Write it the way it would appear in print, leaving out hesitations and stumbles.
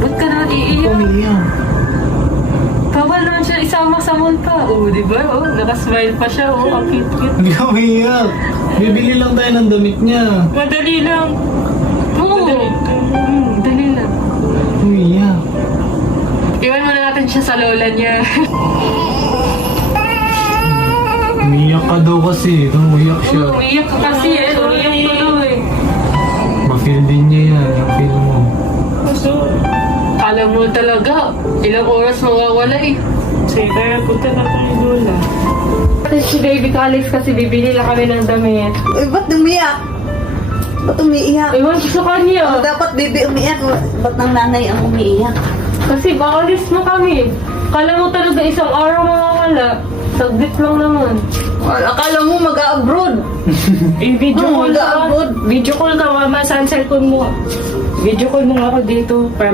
Ba't ka naman iiyak? Umiyak. Bawal naman siya isama sa mall pa. Oo, di ba? Oh, nakasmile pa siya. Oh, ang cute-cute. Hindi ka umiyak. Bibili lang tayo ng damit niya. Madali lang. Oo. Dali lang. Umiyak. Iwan muna natin siya sa lola niya. Umiyak ka daw kasi. Umiyak siya. Umiyak ka kasi eh. Umiyak tuloy. Ma-feel din niya yan. Yung feel mo. Gusto. Alam mo talaga, ilang oras mawawala eh. Sige, kaya punta na tayo lola. Si Baby Calix kasi bibili lang kami ng damit. Uy, ba't umiyak? Ba't umiiyak? Iwan ko sa kanya. Dapat bibi umiiyak. Ba't ng nanay ang umiiyak? Kasi baka alis mo kami. Kala mo talaga isang araw mawawala. Saglit lang naman. Akala mo mag-abroad. Video Oo, call ka. mag-upload. Video call ka, mama. Saan cellphone mo? Video call mo nga ako dito para